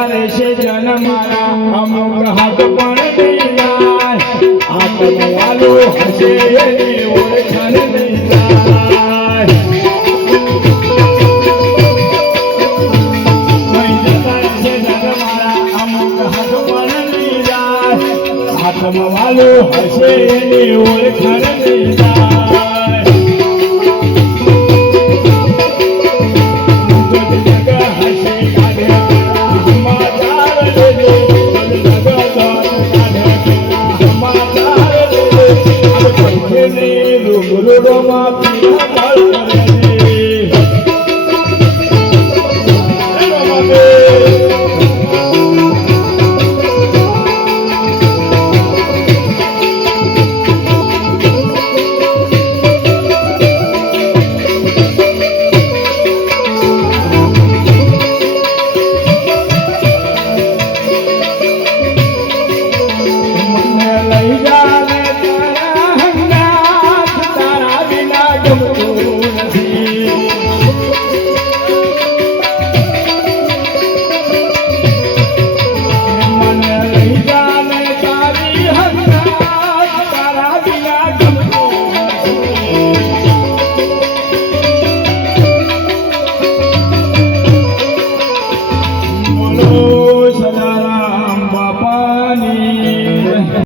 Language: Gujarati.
મારા. અમુક હાથ પણ નહીં જાય આત્મવાલો હશે એની ઓળખાણ નહીં જાય આત્મવાલો હશે એની ઓળખાણ નહીં রে রুগুলো মা পিয়া Thank you.